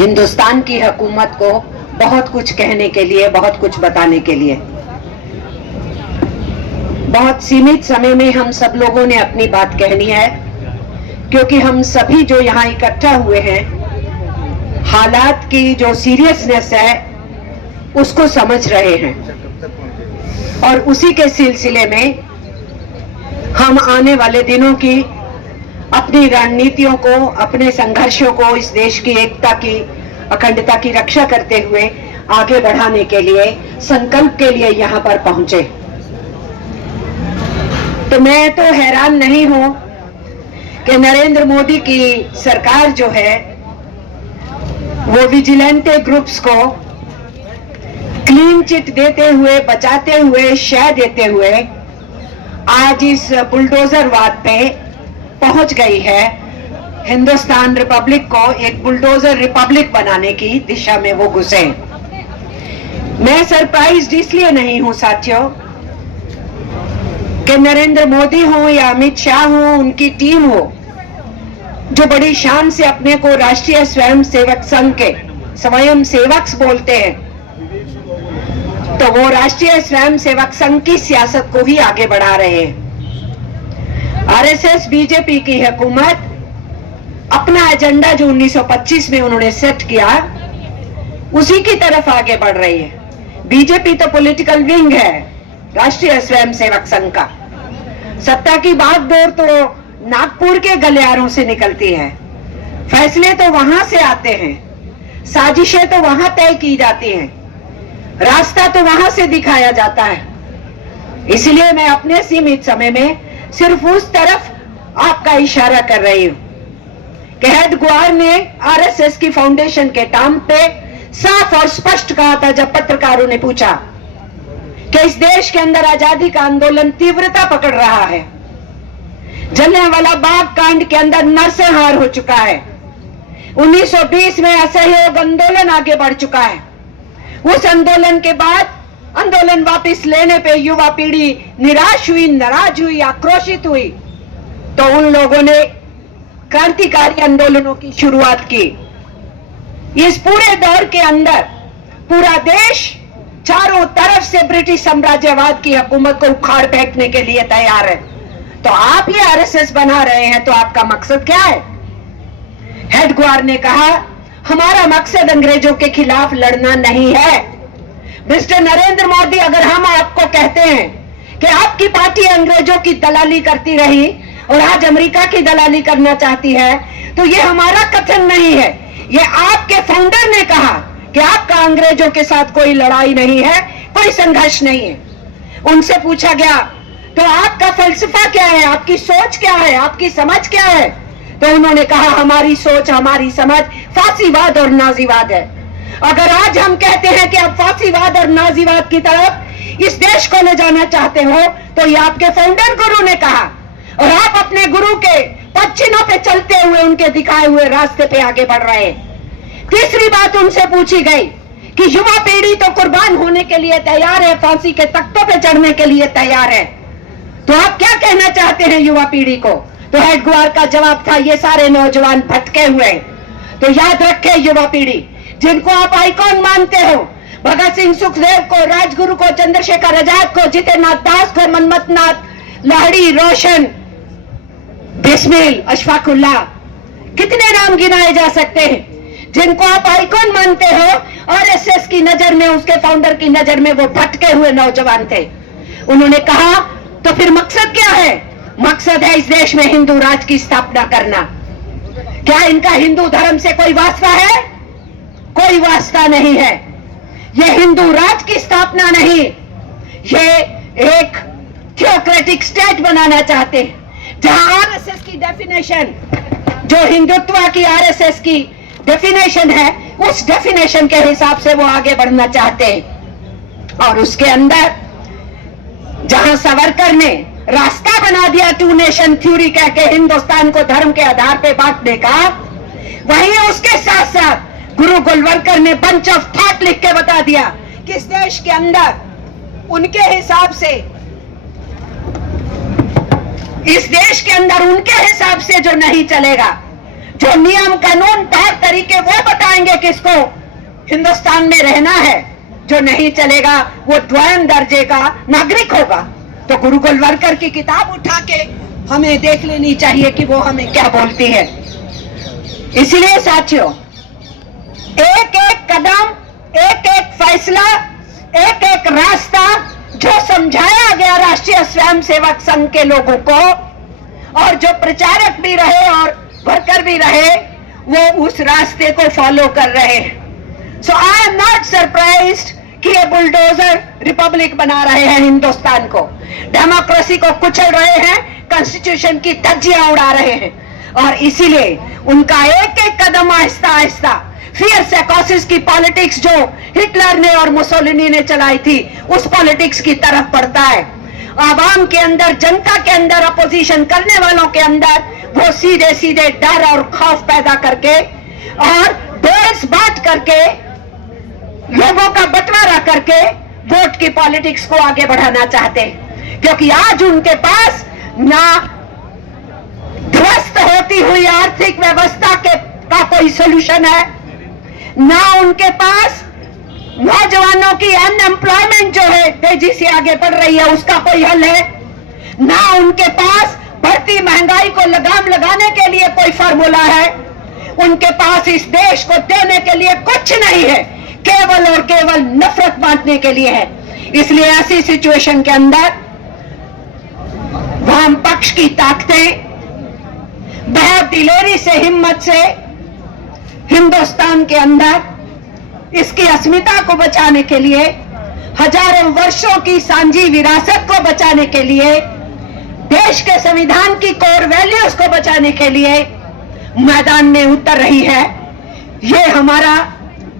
हिंदुस्तान की हुकूमत को बहुत कुछ कहने के लिए, बहुत कुछ बताने के लिए। बहुत सीमित समय में हम सब लोगों ने अपनी बात कहनी है, क्योंकि हम सभी जो यहाँ इकट्ठा हुए हैं, हालात की जो सीरियसनेस है उसको समझ रहे हैं, और उसी के सिलसिले में हम आने वाले दिनों की अपनी रणनीतियों को, अपने संघर्षों को इस देश की एकता की, अखंडता की रक्षा करते हुए आगे बढ़ाने के लिए, संकल्प के लिए यहाँ पर पहुंचे। तो मैं तो हैरान नहीं हूं कि नरेंद्र मोदी की सरकार जो है वो विजिलेंटे ग्रुप्स को क्लीन चिट देते हुए, बचाते हुए, शय देते हुए आज इस बुलडोजर वाद पे पहुंच गई है। हिंदुस्तान रिपब्लिक को एक बुलडोजर रिपब्लिक बनाने की दिशा में वो घुसे। मैं सरप्राइज्ड इसलिए नहीं हूं साथियों कि नरेंद्र मोदी हो या अमित शाह हो, उनकी टीम हो, जो बड़ी शान से अपने को राष्ट्रीय स्वयंसेवक संघ के स्वयंसेवक बोलते हैं, तो वो राष्ट्रीय स्वयंसेवक संघ की सियासत को ही आगे बढ़ा रहे हैं। आरएसएस बीजेपी की हुकूमत अपना एजेंडा जो 1925 में उन्होंने सेट किया, उसी की तरफ आगे बढ़ रही है। बीजेपी तो पॉलिटिकल विंग है राष्ट्रीय स्वयंसेवक संघ का। सत्ता की बागडोर तो नागपुर के गलियारों से निकलती है, फैसले तो वहां से आते हैं, साजिशें तो वहां तय की जाती हैं, रास्ता तो वहां से दिखाया जाता है। इसलिए मैं अपने सीमित समय में सिर्फ उस तरफ आपका इशारा कर रही हूं कि हेड ग्वार ने आरएसएस की फाउंडेशन के टाइम पे साफ और स्पष्ट कहा था, जब पत्रकारों ने पूछा कि इस देश के अंदर आजादी का आंदोलन तीव्रता पकड़ रहा है, जलियांवाला बाग कांड के अंदर नरसंहार हो चुका है, 1920 में असहयोग आंदोलन आगे बढ़ चुका है, उस आंदोलन के बाद आंदोलन वापस लेने पे युवा पीढ़ी निराश हुई, नाराज हुई, आक्रोशित हुई, तो उन लोगों ने क्रांतिकारी आंदोलनों की शुरुआत की। इस पूरे दौर के अंदर पूरा देश चारों तरफ से ब्रिटिश साम्राज्यवाद की हुकूमत को उखाड़ फेंकने के लिए तैयार है। तो आप ये आरएसएस बना रहे हैं, तो आपका मकसद क्या है? हेड ग्वार ने कहा, हमारा मकसद अंग्रेजों के खिलाफ लड़ना नहीं है। मिस्टर नरेंद्र मोदी, अगर हम आपको कहते हैं कि आपकी पार्टी अंग्रेजों की दलाली करती रही और आज अमेरिका की दलाली करना चाहती है, तो ये हमारा कथन नहीं है, ये आपके फाउंडर ने कहा कि आपका अंग्रेजों के साथ कोई लड़ाई नहीं है, कोई संघर्ष नहीं है। उनसे पूछा गया, तो आपका फलसफा क्या है, आपकी सोच क्या है, आपकी समझ क्या है? तो उन्होंने कहा, हमारी सोच, हमारी समझ फासीवाद और नाजीवाद है। अगर आज हम कहते हैं कि आप फासीवाद और नाजीवाद की तरफ इस देश को ले जाना चाहते हो, तो ये आपके फाउंडर गुरु ने कहा, और आप अपने गुरु के पदचिन्हों पे चलते हुए, उनके दिखाए हुए रास्ते पे आगे बढ़ रहे हैं। तीसरी बात उनसे पूछी गई कि युवा पीढ़ी तो कुर्बान होने के लिए तैयार है, फांसी के तख्तों पे चढ़ने के लिए तैयार है, तो आप क्या कहना चाहते हैं युवा पीढ़ी को? तो हेड ग्वार का जवाब था, ये सारे नौजवान भटके हुए। तो याद रखें युवा पीढ़ी, जिनको आप आइकॉन मानते हो, भगत सिंह, सुखदेव को, राजगुरु को, चंद्रशेखर आजाद को, जितेंद्र दास को, मनमथ नाथ, लाहिड़ी, रोशन, बिस्मिल, अशफाकुल्लाह, कितने नाम गिनाए जा सकते हैं जिनको आप आइकॉन मानते हो। आरएसएस की नजर में, उसके फाउंडर की नजर में वो भटके हुए नौजवान थे। उन्होंने कहा, तो फिर मकसद क्या है? मकसद है इस देश में हिंदू राज की स्थापना करना। क्या इनका हिंदू धर्म से कोई वास्ता है? कोई वास्ता नहीं है। यह हिंदू राज की स्थापना नहीं, ये एक थियोक्रेटिक स्टेट बनाना चाहते हैं, जहां आरएसएस की डेफिनेशन, जो हिंदुत्व की आरएसएस की डेफिनेशन है, उस डेफिनेशन के हिसाब से वो आगे बढ़ना चाहते हैं। और उसके अंदर जहां सावरकर ने रास्ता बना दिया टू नेशन थ्योरी कह के हिंदुस्तान को धर्म के आधार पे बांटने का, वहीं उसके साथ साथ गुरु गोलवलकर ने बंच ऑफ थॉट लिख के बता दिया कि इस देश के अंदर उनके हिसाब से, इस देश के अंदर उनके हिसाब से जो नहीं चलेगा, जो नियम कानून तौर तरीके वो बताएंगे किसको हिंदुस्तान में रहना है, जो नहीं चलेगा वो द्वयम दर्जे का नागरिक होगा। तो गुरु गोलवलकर की किताब उठा के हमें देख लेनी चाहिए कि वो हमें क्या बोलती है। इसलिए साथियों, एक एक कदम, एक एक फैसला, एक एक रास्ता जो समझाया गया राष्ट्रीय स्वयंसेवक संघ के लोगों को, और जो प्रचारक भी रहे और वर्कर भी रहे, वो उस रास्ते को फॉलो कर रहे हैं। सो आई एम नॉट सरप्राइज्ड कि ये बुलडोजर रिपब्लिक बना रहे हैं हिंदुस्तान को, डेमोक्रेसी को कुचल रहे हैं, कॉन्स्टिट्यूशन की धज्जियां उड़ा रहे हैं। और इसीलिए उनका एक एक कदम आहिस्ता आहिस्ता फियर साइकोसिस की पॉलिटिक्स जो हिटलर ने और मुसोलिनी ने चलाई थी, उस पॉलिटिक्स की तरफ बढ़ता है। आवाम के अंदर, जनता के अंदर, अपोजिशन करने वालों के अंदर वो सीधे सीधे डर और खौफ पैदा करके और बेस बांट करके, लोगों का बंटवारा करके वोट की पॉलिटिक्स को आगे बढ़ाना चाहते हैं। क्योंकि आज उनके पास ना ध्वस्त होती हुई आर्थिक व्यवस्था का कोई सोल्यूशन है, ना उनके पास नौजवानों की अनएम्प्लॉयमेंट जो है तेजी से आगे बढ़ रही है उसका कोई हल है, ना उनके पास बढ़ती महंगाई को लगाम लगाने के लिए कोई फार्मूला है। उनके पास इस देश को देने के लिए कुछ नहीं है, केवल और केवल नफरत बांटने के लिए है। इसलिए ऐसी सिचुएशन के अंदर वाम पक्ष की ताकतें बहुत दिलेरी से, हिम्मत से हिंदुस्तान के अंदर इसकी अस्मिता को बचाने के लिए, हजारों वर्षों की सांझी विरासत को बचाने के लिए, देश के संविधान की कोर वैल्यूज को बचाने के लिए मैदान में उतर रही है। ये हमारा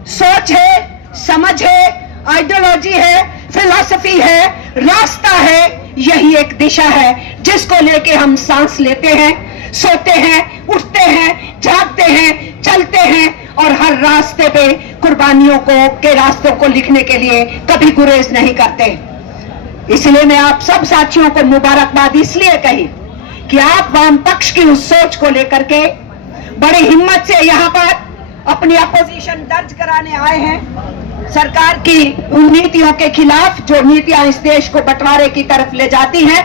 सोच है, समझ है, आइडियोलॉजी है, फिलॉसफी है, रास्ता है, यही एक दिशा है जिसको लेके हम सांस लेते हैं, सोते हैं, उठते हैं, जागते हैं, चलते हैं और हर रास्ते पे कुर्बानियों के रास्तों को लिखने के लिए कभी गुरेज नहीं करते। इसलिए मैं आप सब साथियों को मुबारकबाद इसलिए कही कि आप वाम पक्ष की उस सोच को लेकर के बड़ी हिम्मत से यहाँ पर अपनी अपोजिशन दर्ज कराने आए हैं। सरकार की उन नीतियों के खिलाफ जो नीतियां इस देश को बंटवारे की तरफ ले जाती हैं।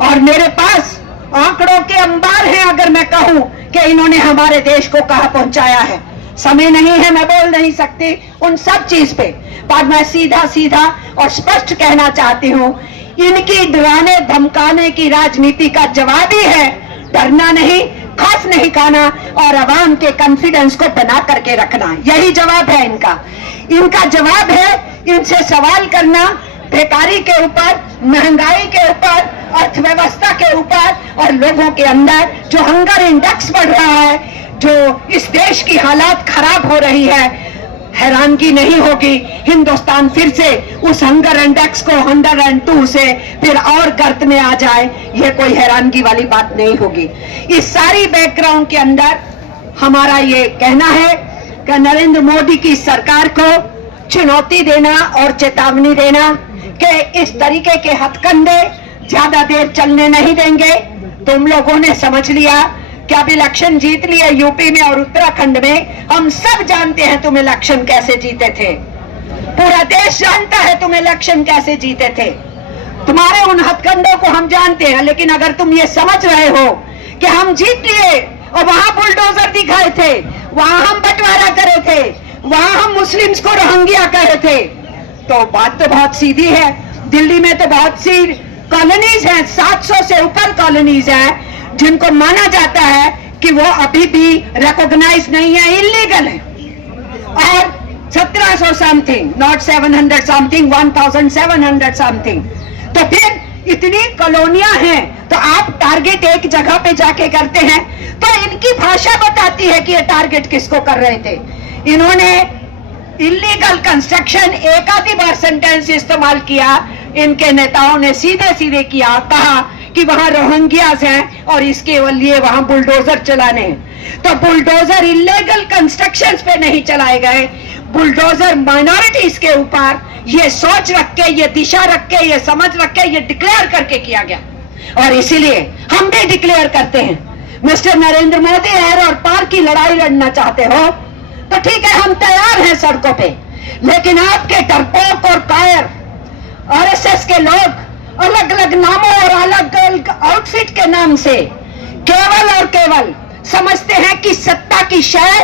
और मेरे पास आंकड़ों के अंबार हैं, अगर मैं कहूं कि इन्होंने हमारे देश को कहां पहुंचाया है। समय नहीं है, मैं बोल नहीं सकती उन सब चीज पे, पर मैं सीधा सीधा और स्पष्ट कहना चाहती हूं, इनकी डराने धमकाने की राजनीति का जवाब ही है डरना नहीं, खौफ नहीं खाना और आवाम के कॉन्फिडेंस को बना करके रखना। यही जवाब है इनका। इनका जवाब है इनसे सवाल करना बेकारी के ऊपर, महंगाई के ऊपर, अर्थव्यवस्था के ऊपर और लोगों के अंदर जो हंगर इंडेक्स बढ़ रहा है, जो इस देश की हालात खराब हो रही है। हैरानगी नहीं होगी हिंदुस्तान फिर से उस हंगर इंडेक्स को 102 से फिर और गर्त में आ जाए, यह कोई हैरानगी वाली बात नहीं होगी। इस सारी बैकग्राउंड के अंदर हमारा ये कहना है कि नरेंद्र मोदी की सरकार को चुनौती देना और चेतावनी देना कि इस तरीके के हथकंडे ज्यादा देर चलने नहीं देंगे। तुम लोगों ने समझ लिया कि अब इलेक्शन जीत लिए यूपी में और उत्तराखंड में। हम सब जानते हैं तुम इलेक्शन कैसे जीते थे, पूरा देश जानता है तुम इलेक्शन कैसे जीते थे। तुम्हारे उन हथकंडों को हम जानते हैं, लेकिन अगर तुम ये समझ रहे हो कि हम जीत लिए और वहां बुलडोजर दिखाए थे, वहां हम बंटवारा करे थे, वहां हम मुस्लिम्स को रोहिंग्या कहे थे, तो बात तो बहुत सीधी है। दिल्ली में तो बहुत सी कॉलोनीज हैं, 700 से ऊपर कॉलोनीज हैं जिनको माना जाता है कि वो अभी भी रिकॉग्नाइज नहीं है, इलीगल है। और 1700 समथिंग, नॉट 700 समथिंग, 1700 समथिंग। तो फिर इतनी कॉलोनियां हैं, तो आप टारगेट एक जगह पे जाके करते हैं, तो इनकी भाषा बताती है कि ये टारगेट किसको कर रहे थे। इन्होंने इलीगल कंस्ट्रक्शन एक आधी बार सेंटेंस इस्तेमाल किया, इनके नेताओं ने सीधे सीधे किया, कहा कि वहां रोहिंग्यास हैं और इसके लिए वहां बुलडोजर चलाने हैं। तो बुलडोजर इलीगल कंस्ट्रक्शंस पे नहीं चलाए गए, बुलडोजर माइनॉरिटीज के ऊपर ये सोच रख के, ये दिशा रख के, ये समझ रख के, ये डिक्लेयर करके किया गया। और इसीलिए हम भी डिक्लेयर करते हैं, मिस्टर नरेंद्र मोदी, हर और पार की लड़ाई लड़ना चाहते हो तो ठीक है, हम तैयार हैं सड़कों पे, लेकिन आपके डरपोक और कायर आरएसएस के लोग अलग अलग नामों और अलग अलग आउटफिट के नाम से केवल और केवल समझते हैं कि सत्ता की शय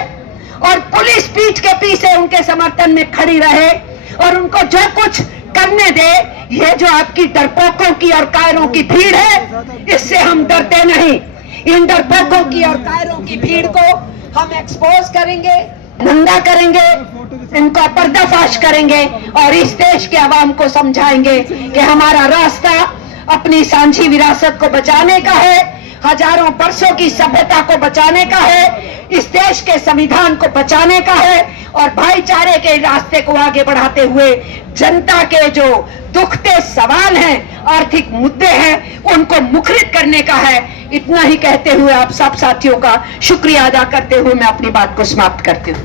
और पुलिस पीठ के पीछे उनके समर्थन में खड़ी रहे और उनको जो कुछ करने दे। ये जो आपकी डरपोकों की और कायरों की भीड़ है, इससे हम डरते नहीं। इन डरपोकों की और कायरों की भीड़ को हम एक्सपोज करेंगे, नंगा करेंगे, इनका पर्दाफाश करेंगे और इस देश के आवाम को समझाएंगे कि हमारा रास्ता अपनी सांझी विरासत को बचाने का है, हजारों वर्षों की सभ्यता को बचाने का है, इस देश के संविधान को बचाने का है और भाईचारे के रास्ते को आगे बढ़ाते हुए जनता के जो दुखते सवाल हैं, आर्थिक मुद्दे हैं, उनको मुखरित करने का है। इतना ही कहते हुए आप सब साथियों का शुक्रिया अदा करते हुए मैं अपनी बात को समाप्त करती हूँ।